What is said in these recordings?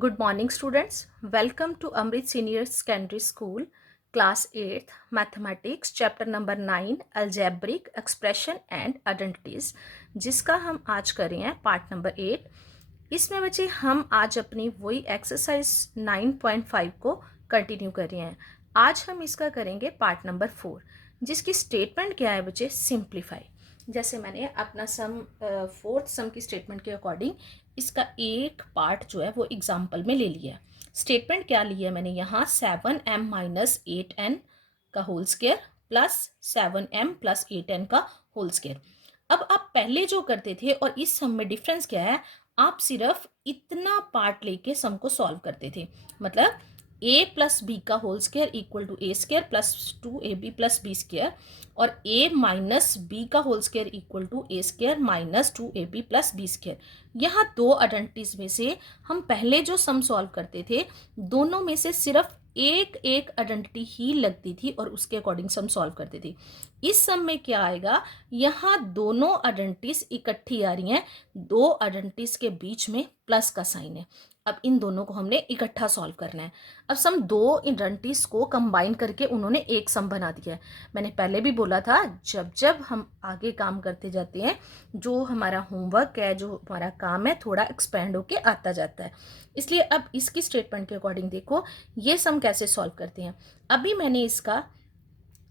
Good morning, students. Welcome to Amrit Senior Secondary School, Class 8th, Mathematics, Chapter number 9, Algebraic Expression and Identities, जिसका हम आज कर रहे हैं पार्ट नंबर 8। इसमें बच्चे हम आज अपनी वही एक्सरसाइज 9.5 को कंटिन्यू कर रहे हैं। आज हम इसका करेंगे पार्ट नंबर 4, जिसकी स्टेटमेंट क्या है बच्चे, सिंप्लीफाई। जैसे मैंने अपना सम फोर्थ सम की स्टेटमेंट के अकॉर्डिंग इसका एक पार्ट जो है वो एग्जाम्पल में ले लिया है। स्टेटमेंट क्या लिया है मैंने यहाँ, 7m माइनस 8n का whole square plus 7m plus 8n का होल स्क्वायर। अब आप पहले जो करते थे और इस सम में डिफरेंस क्या है, आप सिर्फ इतना पार्ट लेके सम को सॉल्व करते थे। मतलब a प्लस बी का whole square equal to A square plus 2ab plus B square, और a माइनस बी का whole square equal to A square minus 2ab plus B square. यहाँ दो आइडेंटिटीज में से हम पहले जो सम सॉल्व करते थे, दोनों में से सिर्फ एक एक आइडेंटिटी ही लगती थी और उसके अकॉर्डिंग सम सॉल्व करते थे। इस सम में क्या आएगा, यहाँ दोनों आइडेंटिटीज इकट्ठी आ रही हैं, दो आइडेंटिटीज के बीच में प्लस का साइन है। अब इन दोनों को हमने इकट्ठा सॉल्व करना है। अब सम दो आइडेंटिटीज को कंबाइन करके उन्होंने एक सम बना दिया है। मैंने पहले भी बोला था, जब जब हम आगे काम करते जाते हैं, जो हमारा होमवर्क है, जो हमारा काम है, थोड़ा एक्सपेंड होके आता जाता है। इसलिए अब इसकी स्टेटमेंट के अकॉर्डिंग देखो ये सम कैसे सॉल्व करते हैं। अभी मैंने इसका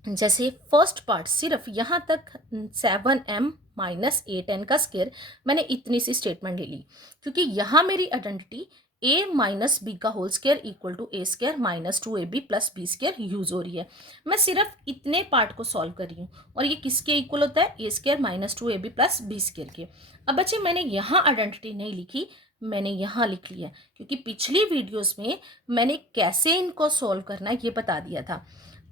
जैसे फर्स्ट पार्ट सिर्फ यहाँ तक 7m माइनस 8n का स्क्वायर, मैंने इतनी सी स्टेटमेंट ले ली, क्योंकि यहाँ मेरी आइडेंटिटी a माइनस बी का whole square equal to A square minus 2ab plus B square use हो रही है। मैं सिर्फ इतने पार्ट को सॉल्व कर रही हूँ और ये किसके इक्वल होता है, a square minus 2ab plus B square के। अब बच्चे मैंने यहाँ आइडेंटिटी नहीं लिखी, मैंने यहाँ लिख लिया, क्योंकि पिछली वीडियोस में मैंने कैसे इनको सॉल्व करना है ये बता दिया था।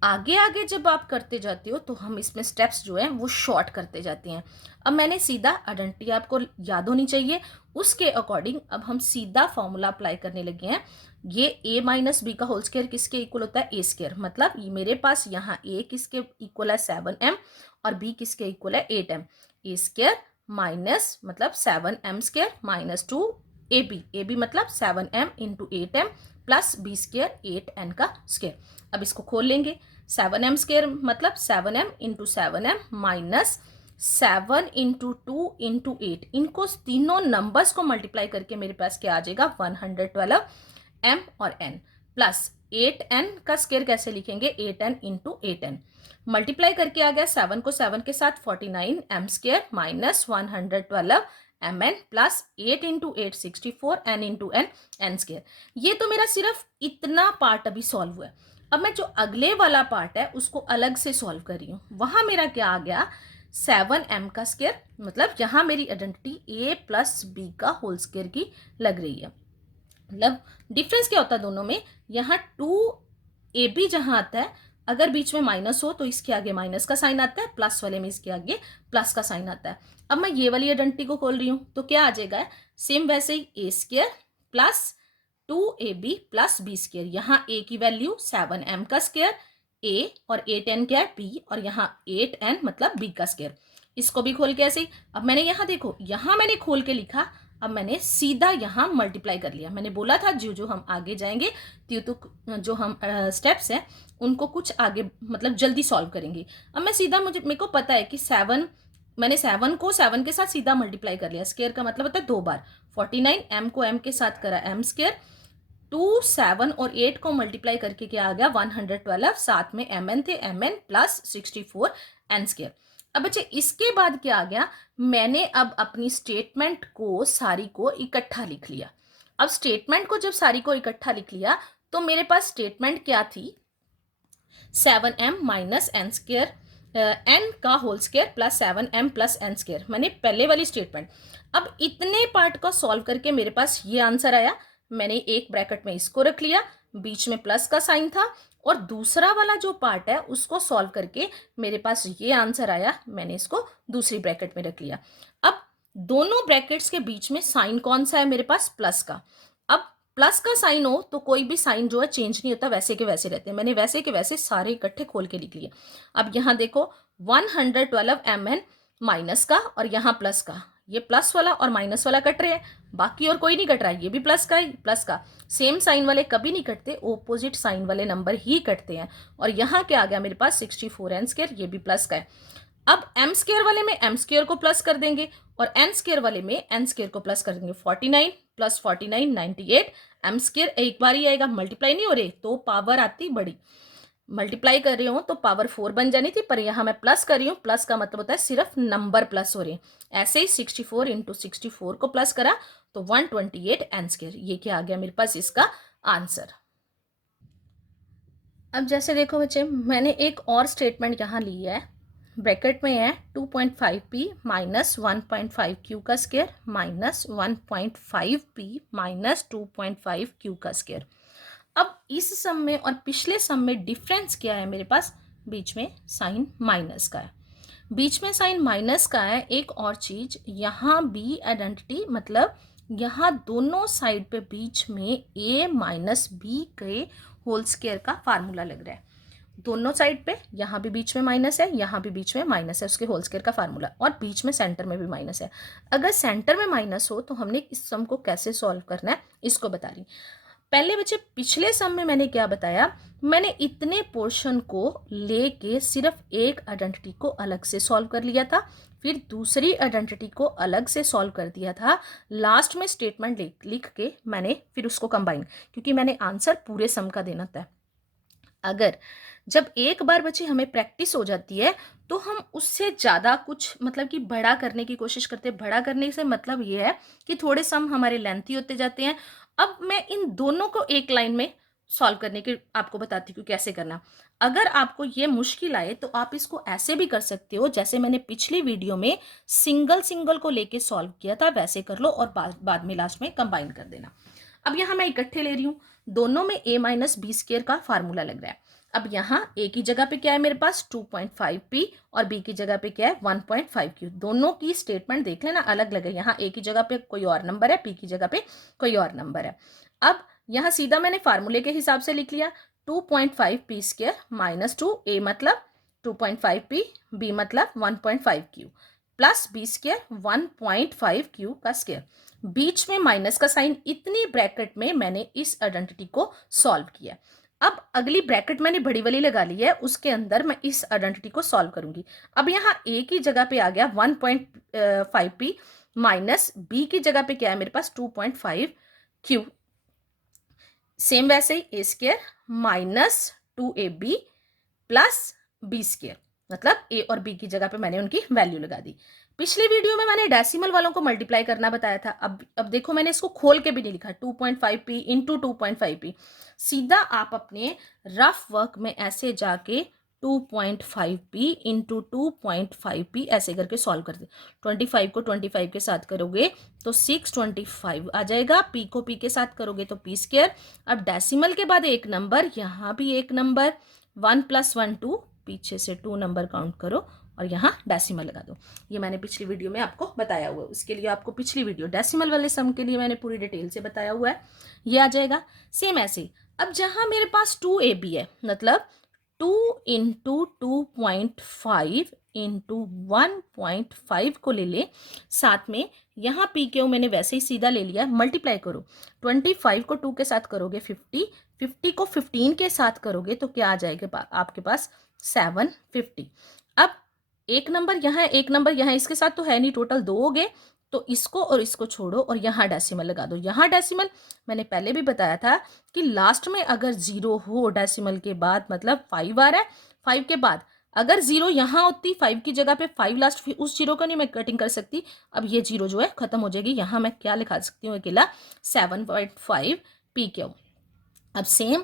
आगे आगे जब आप करते जाते हो तो हम इसमें स्टेप्स जो हैं वो शॉर्ट करते जाते हैं। अब मैंने सीधा आइडेंटिटी आपको याद होनी चाहिए, उसके अकॉर्डिंग अब हम सीधा फॉर्मूला अप्लाई करने लगे हैं। ये a माइनस बी का होल स्क्वायर किसके इक्वल होता है, ए स्क्वायर। मतलब मेरे पास यहाँ a किसके इक्वल है 7m और b किसके इक्वल है 8m। ए स्क्वायर माइनस मतलब 7m स्क्वायर माइनस 2ab मतलब 7m into 8m plus B square 8n का स्क्वायर। अब इसको खोल लेंगे, 7m स्क्वायर मतलब 7m into 7m minus 7 into 2 into 8, इनको तीनों नंबर्स को मल्टीप्लाई करके मेरे पास क्या आ जाएगा 112 m और n प्लस 8n का स्क्वायर कैसे लिखेंगे 8n इंटू 8n, मल्टीप्लाई करके आ गया 7 को 7 के साथ 49 m square minus 112 mn plus 8 into 8 64 n into n n square. ये तो मेरा सिर्फ इतना पार्ट अभी सॉल्व हुआ है। अब मैं जो अगले वाला पार्ट है उसको अलग से सॉल्व कर रही हूँ। वहां मेरा क्या आ गया 7m का स्क्वायर, मतलब यहाँ मेरी आइडेंटिटी a प्लस बी का होल स्क्वायर की लग रही है। मतलब डिफरेंस क्या होता है दोनों में, यहाँ 2ab जहाँ आता है, अगर बीच में माइनस हो तो इसके आगे माइनस का साइन आता है, प्लस वाले में इसके आगे प्लस का साइन आता है। अब मैं ये वाली आइडेंटिटी को खोल रही हूँ तो क्या आ जाएगा, सेम वैसे ही A square plus 2ab plus B square. यहाँ a की वैल्यू 7m का स्क्वायर a और 8n क्या है b, और यहाँ 8n मतलब b का स्क्वायर। इसको भी खोल के ऐसे ही, अब मैंने यहाँ देखो, यहाँ मैंने खोल के लिखा, अब मैंने सीधा यहाँ मल्टीप्लाई कर लिया। मैंने बोला था जो जो हम आगे जाएंगे तो जो हम स्टेप्स हैं उनको कुछ आगे मतलब जल्दी सॉल्व करेंगे। अब मैं सीधा, मेरे को पता है कि 7, मैंने 7 को 7 के साथ सीधा मल्टीप्लाई कर लिया। स्क्वायर का मतलब होता है 2 बार, 49 m को m के साथ करा m स्क्वायर, 2 7 और 8 को मल्टीप्लाई करके क्या आ गया 112, साथ में mn थे mn प्लस 64 n स्क्वायर। अब बच्चे इसके बाद क्या आ गया, मैंने अब अपनी स्टेटमेंट को सारी को इकट्ठा लिख लिया। अब स्टेटमेंट को जब सारी को इकट्ठा लिख लिया तो मेरे पास स्टेटमेंट क्या थी, 7m minus n square n का whole square plus 7m plus n square, मैंने पहले वाली स्टेटमेंट। अब इतने पार्ट को सॉल्व करके मेरे पास ये आंसर आया। मैंने एक ब्रैकेट में इसको रख लिया, बीच में प्लस का साइन था, और दूसरा वाला जो पार्ट है उसको सॉल्व करके मेरे पास ये आंसर आया। मैंने इसको दूसरी ब्रैकेट में रख लिया। अब दोनों ब्रैकेट्स के बीच में साइन कौन सा है मेरे पास, प्लस का। अब प्लस का साइन हो तो कोई भी साइन जो है चेंज नहीं होता, वैसे के वैसे रहते हैं। मैंने वैसे के वैसे सारे इकट्ठे खोल के लिख लिए। अब यहाँ देखो 112 mn माइनस का और यहाँ प्लस का, ये प्लस वाला और माइनस वाला कट रहे हैं, बाकी और कोई नहीं कट रहा है। ये भी प्लस का है, प्लस का। सेम साइन वाले कभी नहीं कटते, ऑपोजिट साइन वाले नंबर ही कटते हैं। और यहाँ क्या आ गया मेरे पास 64n², ये भी प्लस का है। अब एम स्क्र वाले में एम स्क्र को प्लस कर देंगे और एन स्क्र वाले में एन स्क्र को प्लस कर देंगे। 49 प्लस 49 98। एम स्क्र एक बार ही आएगा, मल्टीप्लाई नहीं हो रहे तो पावर आती बड़ी। मल्टीप्लाई कर रही हूँ तो पावर 4 बन जानी थी, पर यहाँ मैं प्लस कर रही हूँ। प्लस का मतलब होता है सिर्फ नंबर प्लस हो रहे हैं। ऐसे ही 64 इंटू 64 को प्लस करा तो 128 एन स्क्र। ये क्या आ गया मेरे पास इसका आंसर। अब जैसे देखो बच्चे, मैंने एक और स्टेटमेंट यहाँ ली है, ब्रैकेट में है 2.5p माइनस 1.5q का square minus 1.5p minus 2.5q का स्क्वायर। अब इस सम में और पिछले सम में डिफरेंस क्या है मेरे पास, बीच में साइन माइनस का है। बीच में साइन माइनस का है। एक और चीज, यहाँ बी आइडेंटिटी, मतलब यहाँ दोनों साइड पे बीच में a माइनस बी के होल स्क्वायर का फार्मूला लग रहा है। दोनों साइड पे, यहाँ भी बीच में माइनस है, यहाँ भी बीच में माइनस है, उसके होल स्क्वायर का फार्मूला, और बीच में सेंटर में भी माइनस है। अगर सेंटर में माइनस हो तो हमने इस सम को कैसे सॉल्व करना है इसको बता रही। पहले बच्चे पिछले सम में मैंने क्या बताया, मैंने इतने पोर्शन को लेके सिर्फ एक आइडेंटिटी को अलग से सॉल्व कर लिया था, फिर दूसरी आइडेंटिटी को अलग से सॉल्व कर दिया था। लास्ट में स्टेटमेंट लिख के मैंने फिर उसको कंबाइन, क्योंकि मैंने आंसर पूरे सम का देना था। अगर जब एक बार बच्चे हमें प्रैक्टिस हो जाती है तो हम उससे ज़्यादा कुछ मतलब कि बड़ा करने की कोशिश करते हैं। बड़ा करने से मतलब ये है कि थोड़े सम हमारे लेंथी होते जाते हैं। अब मैं इन दोनों को एक लाइन में सॉल्व करने की आपको बताती हूँ कैसे करना। अगर आपको ये मुश्किल आए तो आप इसको ऐसे भी कर सकते हो, जैसे मैंने पिछली वीडियो में सिंगल सिंगल को लेके सॉल्व किया था वैसे कर लो, और बाद में लास्ट में कंबाइन कर देना। अब यहाँ मैं इकट्ठे ले रही हूँ, दोनों में a माइनस बी स्क्वायर का फार्मूला लग रहा है। अब यहाँ a की जगह पे क्या है मेरे पास 2.5p और b की जगह पे क्या है 1.5q। दोनों की स्टेटमेंट देख लेना अलग अलग है। यहाँ a की जगह पे कोई और नंबर है, p की जगह पे कोई और नंबर है। अब यहाँ सीधा मैंने फार्मूले के हिसाब से लिख लिया, 2.5p स्क्वायर माइनस 2, a मतलब 2.5p, b मतलब 1.5q plus B square 1.5q का स्क्वायर। बीच में माइनस का साइन, इतनी ब्रैकेट में मैंने इस आइडेंटिटी को सॉल्व किया। अब अगली ब्रैकेट मैंने बड़ी वाली लगा ली है, उसके अंदर मैं इस आइडेंटिटी को सॉल्व करूंगी। अब यहाँ a की जगह पे आ गया 1.5p माइनस b की जगह पे क्या है मेरे पास 2.5q। सेम वैसे ही a square minus 2ab plus b square, मतलब a और b की जगह पे मैंने उनकी वैल्यू लगा दी। पिछली वीडियो में मैंने डेसिमल वालों को मल्टीप्लाई करना बताया था। अब देखो मैंने इसको खोल के भी नहीं लिखा, 2.5p इंटू 2.5p। सीधा आप अपने रफ वर्क में ऐसे जाके 2.5p इंटू 2.5p ऐसे करके सॉल्व कर दे। 25 को 25 के साथ करोगे तो 625 आ जाएगा, p को p के साथ करोगे तो p स्क्वायर। अब डेसिमल के बाद एक नंबर, यहाँ भी एक नंबर, 1 + 1 2, पीछे से 2 नंबर काउंट करो और यहाँ डेसिमल लगा दो। ये मैंने पिछली वीडियो में आपको बताया हुआ है, उसके लिए आपको पिछली वीडियो डेसिमल वाले सम के लिए मैंने पूरी डिटेल से बताया हुआ है, ये आ जाएगा। सेम ऐसे ही अब जहाँ मेरे पास 2ab है, मतलब 2 इंटू 2.5 इंटू 1.5 को ले ले, साथ में यहाँ पी क्यू मैंने वैसे ही सीधा ले लिया, मल्टीप्लाई करो। 25 को 2 के साथ करोगे 50, 50 को 15 के साथ करोगे तो क्या आ जाएगा आपके पास 750। अब एक नंबर यहाँ है, एक नंबर यहाँ, इसके साथ तो है नहीं, टोटल 2 हो गए, तो इसको और इसको छोड़ो और यहाँ डेसिमल लगा दो। यहाँ डेसिमल मैंने पहले भी बताया था कि लास्ट में अगर 0 हो डेसिमल के बाद, मतलब 5 आ रहा है, 5 के बाद अगर 0 यहाँ होती, 5 की जगह पे 5 लास्ट, फिर उस 0 को नहीं मैं कटिंग कर सकती। अब ये 0 जो है खत्म हो जाएगी, यहाँ मैं क्या लिखा सकती हूँ अकेला 7.5 pq। अब सेम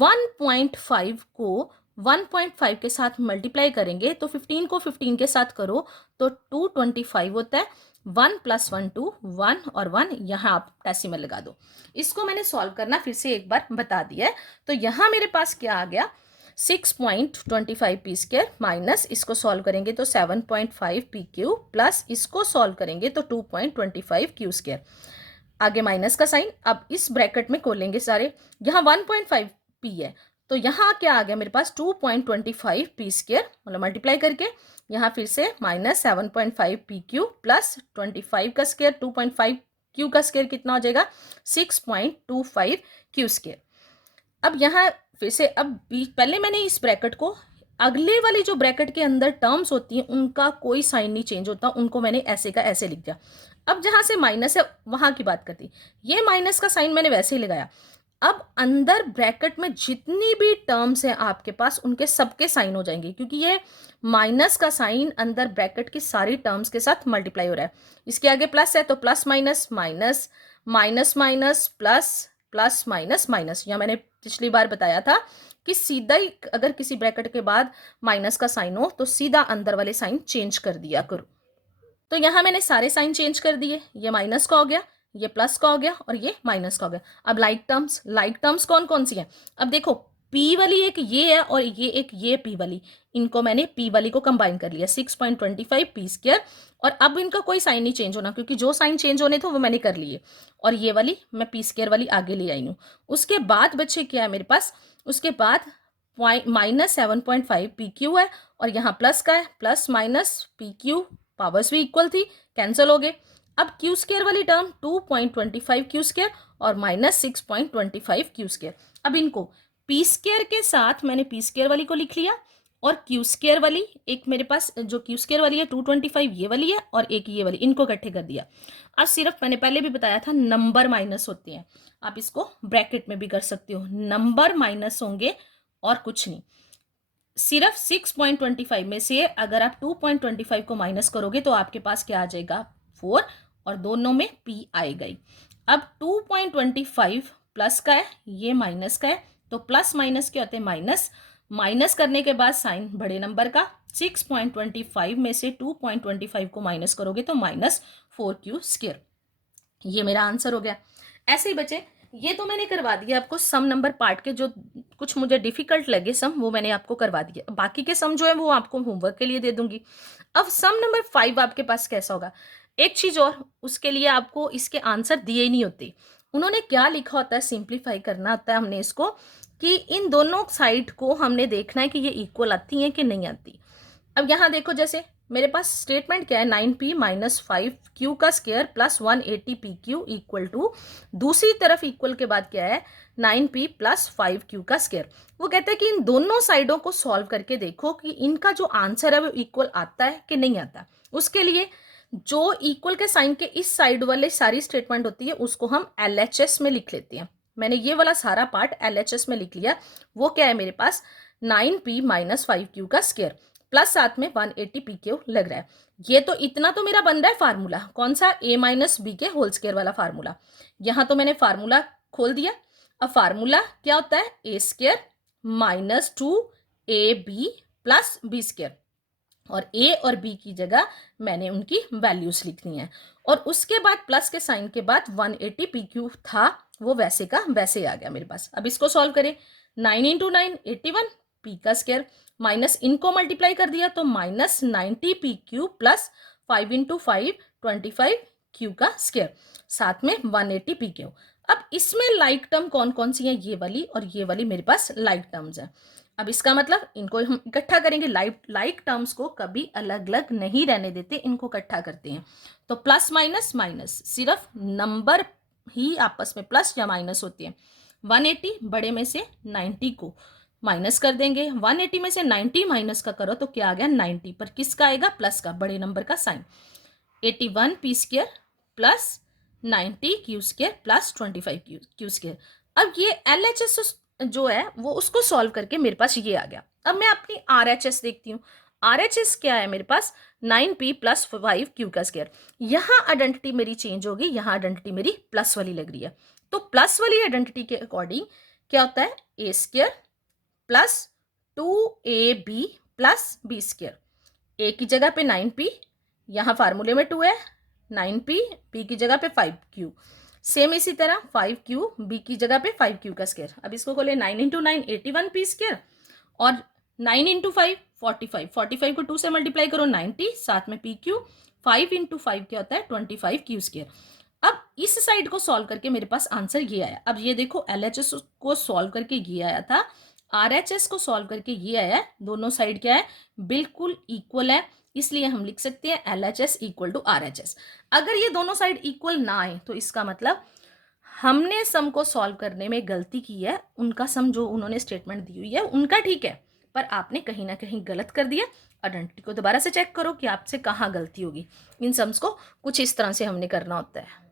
1.5 को 1.5 के साथ मल्टीप्लाई करेंगे तो 15 को 15 के साथ करो तो 225 होता है। 1 + 1 2, 1 और 1 यहाँ आप डेसिमल लगा दो। इसको मैंने सॉल्व करना फिर से एक बार बता दिया है। तो यहाँ मेरे पास क्या आ गया 6.25 p स्क्वायर माइनस इसको सॉल्व करेंगे तो 7.5 pq प्लस इसको सॉल्व करेंगे तो 2.25 q स्क्वायर। आगे माइनस का साइन, अब इस ब्रैकेट में खोलेंगे सारे, यहाँ 1.5 p है तो यहाँ क्या आ गया मेरे पास 2.25 पी स्क्वायर, मतलब मल्टीप्लाई करके यहाँ फिर से -7.5 पी क्यू प्लस 25 का स्क्वायर, 2.5 क्यू का स्क्वायर कितना हो जाएगा 6.25 क्यू स्क्वायर। अब यहाँ फिर से अब पहले मैंने इस ब्रैकेट को, अगले वाली जो ब्रैकेट के अंदर टर्म्स होती हैं उनका कोई साइन नहीं चेंज होता, उनको मैंने ऐसे का ऐसे लिख दिया। अब जहाँ से माइनस है वहाँ की बात करती, ये माइनस का साइन मैंने वैसे ही लगाया। अब अंदर ब्रैकेट में जितनी भी टर्म्स हैं आपके पास उनके सबके साइन हो जाएंगे, क्योंकि ये माइनस का साइन अंदर ब्रैकेट की सारी टर्म्स के साथ मल्टीप्लाई हो रहा है। इसके आगे प्लस है तो plus minus minus minus minus plus plus minus minus. या मैंने पिछली बार बताया था कि सीधा ही अगर किसी ब्रैकेट के बाद माइनस का साइन हो तो सीधा अंदर वाले साइन चेंज कर दिया करो। तो यहाँ मैंने सारे साइन चेंज कर दिए, ये माइनस का हो गया, ये प्लस का हो गया और ये माइनस का हो गया। अब लाइक टर्म्स कौन कौन सी हैं? अब देखो पी वाली एक ये है और ये पी वाली, इनको मैंने पी वाली को कंबाइन कर लिया 6.25 पी स्क्वायर। और अब इनका कोई साइन नहीं चेंज होना, क्योंकि जो साइन चेंज होने थे वो मैंने कर लिए। और ये वाली मैं पी स्क्वायर वाली आगे ले आई हूँ। उसके बाद बच्चे क्या है मेरे पास, उसके बाद -7.5 पी क्यू है और यहाँ प्लस का है, plus minus P Q, powers भी इक्वल थी, कैंसिल हो गए। अब क्यू स्क्वायर वाली टर्म 2.25 क्यू स्क्वायर और -6.25 क्यू स्क्वायर। अब इनको पी स्क्वायर के साथ मैंने पी स्क्वायर वाली को लिख लिया और क्यू स्क्वायर वाली एक मेरे पास जो क्यू स्क्वायर वाली है 225 ये वाली है और एक ये वाली, इनको इकट्ठे कर दिया। अब सिर्फ मैंने पहले भी बताया था नंबर माइनस होते हैं, आप इसको ब्रैकेट में भी कर सकते हो, नंबर माइनस होंगे और कुछ नहीं। सिर्फ 6.25 में से अगर आप 2.25 को माइनस करोगे तो आपके पास क्या आ जाएगा 4 और दोनों में p आएगा ही। अब 2.25 प्लस का है, ये माइनस का है, तो प्लस माइनस क्या होते हैं माइनस, माइनस करने के बाद साइन बड़े नंबर का। 6.25 में से 2.25 को माइनस करोगे तो -4 क्यू स्क्वायर, ये मेरा आंसर हो गया। ऐसे ही बचे, ये तो मैंने करवा दिया आपको सम नंबर पार्ट के, जो कुछ मुझे डिफिकल्ट लगे सम वो मैंने आपको करवा दिया, बाकी के सम जो है वो आपको होमवर्क के लिए दे दूंगी। अब सम नंबर 5 आपके पास कैसा होगा, एक चीज और, उसके लिए आपको इसके आंसर दिए ही नहीं होते। उन्होंने क्या लिखा होता है, सिंप्लीफाई करना होता है हमने इसको, कि इन दोनों साइड को हमने देखना है कि ये इक्वल आती है कि नहीं आती। अब यहाँ देखो, जैसे मेरे पास स्टेटमेंट क्या है, 9p माइनस 5q का square plus 180pq equal to, दूसरी तरफ इक्वल के बाद क्या है 9p प्लस 5q का स्क्वायर। वो कहते हैं कि इन दोनों साइडों को सॉल्व करके देखो कि इनका जो आंसर है वो इक्वल आता है कि नहीं आता। उसके लिए जो इक्वल के साइन के इस साइड वाले सारी स्टेटमेंट होती है उसको हम LHS में लिख लेते हैं। मैंने ये वाला सारा पार्ट LHS में लिख लिया। वो क्या है मेरे पास 9p माइनस 5q का स्क्वायर प्लस साथ में 180pq लग रहा है। ये तो इतना तो मेरा बन रहा है फार्मूला, कौन सा, a माइनस बी के होल स्क्वायर वाला फार्मूला। यहाँ तो मैंने फार्मूला खोल दिया। अब फार्मूला क्या होता है, a square minus 2ab plus B square, और a और b की जगह मैंने उनकी वैल्यूज लिखनी है। और उसके बाद प्लस के साइन के बाद 180pq था, वो वैसे का वैसे आ गया मेरे पास। अब इसको सॉल्व करें, 9 इंटू 9 81 p का स्क्वायर, माइनस इनको मल्टीप्लाई कर दिया तो -90pq प्लस 5 इंटू 5 25q का स्क्वायर, साथ में 180pq। अब इसमें लाइक टर्म कौन कौन सी है, ये वाली और ये वाली मेरे पास लाइक टर्म्स है। अब इसका मतलब इनको हम इकट्ठा करेंगे, लाइक टर्म्स को कभी अलग अलग नहीं रहने देते, इनको इकट्ठा करते हैं। तो प्लस माइनस माइनस, सिर्फ नंबर ही आपस में प्लस या माइनस होते हैं। 180 बड़े में से 90 को माइनस कर देंगे, 180 में से 90 माइनस का करो तो क्या आ गया 90, पर किसका आएगा, प्लस का, बड़े नंबर का sign. 81 P square plus 90 Q square plus 25 Q square. अब ये LHS जो है वो उसको सॉल्व करके मेरे पास ये आ गया। अब मैं अपनी RHS देखती हूँ, RHS क्या है मेरे पास 9p प्लस 5q का स्क्वायर। यहाँ आइडेंटिटी मेरी चेंज होगी, यहाँ आइडेंटिटी मेरी प्लस वाली लग रही है। तो प्लस वाली आइडेंटिटी के अकॉर्डिंग क्या होता है, a square plus 2ab plus b square, a की जगह पे 9p, यहाँ फार्मूले में 2 है, 9p, p की जगह पे 5q, सेम इसी तरह 5q b की जगह पे 5q का स्क्वायर। अब इसको खोले 9 इंटू 9 81 p स्क्वायर और 9 इंटू 5 45, 45 को 2 से मल्टीप्लाई करो 90, साथ में pq, 5 इंटू 5 क्या होता है 25q स्क्वायर। अब इस साइड को सॉल्व करके मेरे पास आंसर ये आया। अब ये देखो LHS को सॉल्व करके ये आया था, RHS को सॉल्व करके ये आया, दोनों साइड क्या है, बिल्कुल इक्वल है, इसलिए हम लिख सकते हैं LHS इक्वल टू RHS। अगर ये दोनों साइड इक्वल ना आए तो इसका मतलब हमने सम को सॉल्व करने में गलती की है, उनका सम जो उन्होंने स्टेटमेंट दी हुई है उनका ठीक है, पर आपने कहीं ना कहीं गलत कर दिया। आइडेंटिटी को दोबारा से चेक करो कि आपसे कहाँ गलती होगी। इन सम्स को कुछ इस तरह से हमने करना होता है।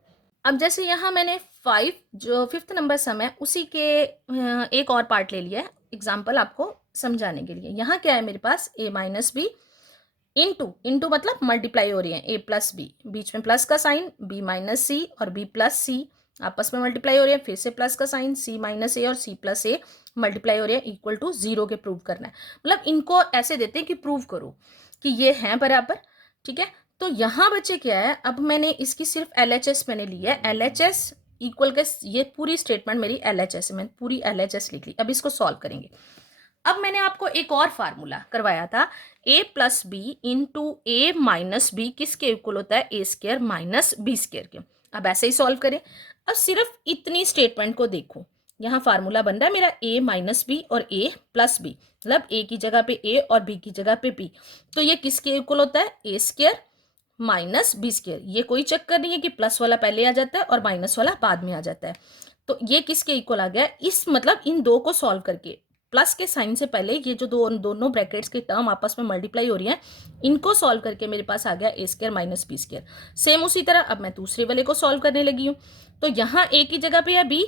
अब जैसे यहाँ मैंने 5 जो 5th नंबर सम है उसी के एक और पार्ट ले लिया है एग्जाम्पल आपको समझाने के लिए। यहाँ क्या है मेरे पास a माइनस बी इंटू मतलब मल्टीप्लाई हो रही है a प्लस बी, बीच में प्लस का साइन, b माइनस सी और b प्लस सी आपस में मल्टीप्लाई हो रही है, फिर से प्लस का साइन, c माइनस ए और c प्लस ए मल्टीप्लाई हो रही है इक्वल टू 0 के प्रूव करना है। मतलब इनको ऐसे देते हैं कि प्रूव करो कि ये हैं बराबर, ठीक है। तो यहाँ बच्चे क्या है, अब मैंने इसकी सिर्फ LHS मैंने ली है, LHS इक्वल के ये पूरी स्टेटमेंट मेरी LHS है, मैंने पूरी LHS लिख ली। अब इसको सॉल्व करेंगे। अब मैंने आपको एक और फार्मूला करवाया था, a plus B into A minus B किसके इक्वल होता है, A square minus B square के। अब ऐसे ही सॉल्व करें। अब सिर्फ इतनी स्टेटमेंट को देखो, यहाँ फार्मूला बन रहा है मेरा a माइनस बी और a प्लस बी, मतलब a की जगह पे a और b की जगह पे b, तो ये किसके इक्वल होता है, A square minus B square. ये कोई चक्कर नहीं है कि प्लस वाला पहले आ जाता है और माइनस वाला बाद में आ जाता है। तो ये किसके इक्वल आ गया, इस मतलब इन दो को सॉल्व करके प्लस के साइन से पहले ये जो दोनों ब्रैकेट्स के टर्म आपस में मल्टीप्लाई हो रही हैं, इनको सॉल्व करके मेरे पास आ गया A square minus B square. Same उसी तरह अब मैं दूसरे वाले को सॉल्व करने लगी हूँ। तो यहाँ ए की जगह पे है बी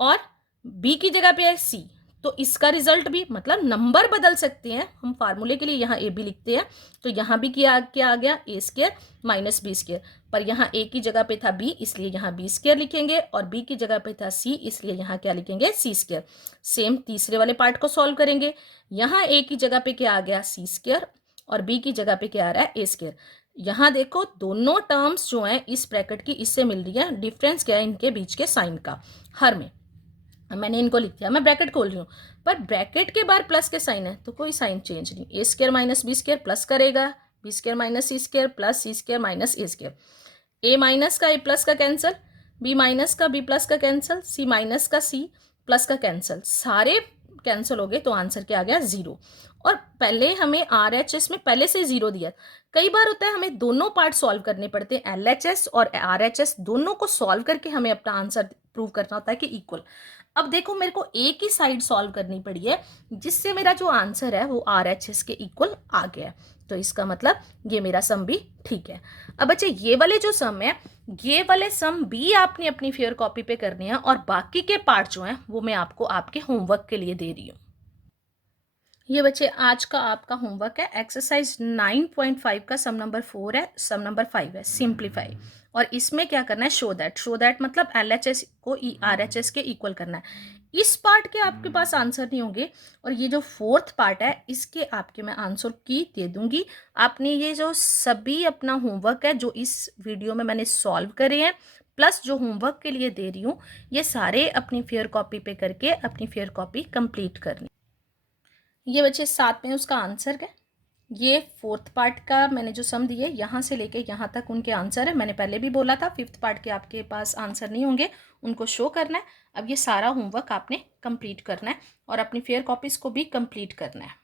और बी की जगह पे है सी, तो इसका रिजल्ट भी मतलब नंबर बदल सकते हैं हम, फार्मूले के लिए यहाँ ए बी लिखते हैं। तो यहाँ भी क्या आ गया, A square minus B square, पर यहाँ ए की जगह पे था बी इसलिए यहाँ बी स्क्र लिखेंगे, और बी की जगह पे था सी इसलिए यहाँ क्या लिखेंगे, सी स्क्र। सेम तीसरे वाले पार्ट को सॉल्व करेंगे। यहाँ ए की जगह पे क्या आ गया, सी स्क्र, और बी की जगह पे क्या आ रहा है, ए स्क्र। यहाँ देखो दोनों टर्म्स जो हैं इस ब्रैकेट की इससे मिल रही है, डिफरेंस क्या है इनके बीच के साइन का, हर में मैंने इनको लिख दिया। मैं ब्रैकेट खोल रही हूँ, पर ब्रैकेट के बाद प्लस के साइन है तो कोई साइन चेंज नहीं, A square minus B square plus करेगा, B square minus C square plus C square minus A square, A minus का ए प्लस का कैंसिल, बी माइनस का बी प्लस का कैंसिल, सी माइनस का C plus का cancel, सारे cancel हो गए तो आंसर क्या आ गया, 0। और पहले हमें RHS में पहले से 0 दिया। कई बार होता है हमें दोनों पार्ट सॉल्व करने पड़ते हैं, LHS और RHS दोनों को सॉल्व करके हमें अपना आंसर प्रूव करना होता है कि इक्वल। अब देखो मेरे को एक ही साइड सॉल्व करनी पड़ी है, जिससे मेरा जो आंसर है वो RHS के इक्वल आ गया है, तो इसका मतलब ये मेरा सम भी ठीक है। अब बच्चे ये वाले जो सम है, ये वाले सम भी आपने अपनी फेयर कॉपी पे करने हैं, और बाकी के पार्ट जो हैं वो मैं आपको आपके होमवर्क के लिए दे रही हूँ। ये बच्चे आज का आपका होमवर्क है, एक्सरसाइज 9.5 का सम नंबर 4 है, सम नंबर 5 है सिंप्लीफाई। और इसमें क्या करना है, शो दैट मतलब LHS को RHS के इक्वल करना है। इस पार्ट के आपके पास आंसर नहीं होंगे, और ये जो 4th पार्ट है इसके आपके मैं आंसर की दे दूंगी। आपने ये जो सभी अपना होमवर्क है जो इस वीडियो में मैंने सॉल्व करे हैं, प्लस जो होमवर्क के लिए दे रही हूँ, ये सारे अपनी फेयर कॉपी पे करके अपनी फेयर कॉपी कंप्लीट करनी। ये बच्चे साथ में उसका आंसर है, ये 4th पार्ट का मैंने जो सम दिए यहाँ से लेके यहाँ तक उनके आंसर है। मैंने पहले भी बोला था 5th पार्ट के आपके पास आंसर नहीं होंगे, उनको शो करना है। अब ये सारा होमवर्क आपने कंप्लीट करना है और अपनी फेयर कॉपीज़ को भी कंप्लीट करना है।